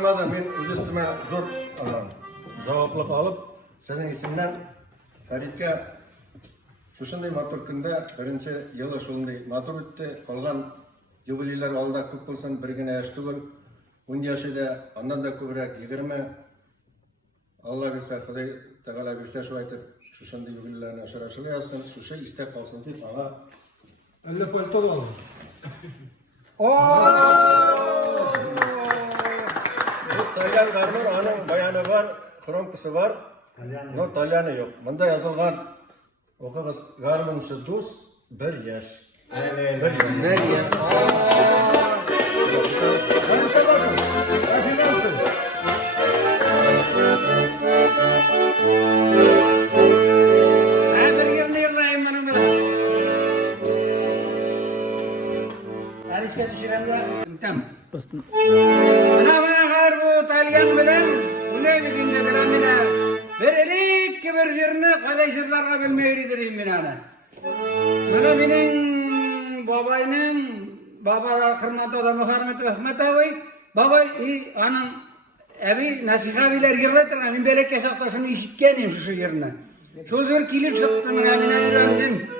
Men o'z ustima zo'r javoblik olib, sizning ismdan Faridga shunday motor kunda birinchi yil shunday motor o'tdi. Qolgan yubileylar oldida ko'p bo'lsin, birgina yosh tugul. 10 yoshida, ondan da ko'proq 20. Alloh bersa, Xudoy Taala bersa shu aytib, shunday yubileylarni oshirashlar yazsin, shu istak qolsin deb ana 50 palto oldim. Talyan garmur, onun bayanı var, kronkası var. No Talyanı yok. Bunda yazılgan okuyuz garmur şudus bir yaş. Bir yaş. Tamam. Ana bahar bu Talyan bilen, bu ne bizim de bilen bile. Verelik ki bir yerini kalışırlarga bilmeyiridireyim ben ana. Bana benim babayının, babalar hürmet adamı hürmeti Ahmet abi, baba anam abi nasiha biler yırlatır, ben belek yaşakta şunu işitkeniyim şu yerine. Şu zor kilip sıktım, ben öğrendim.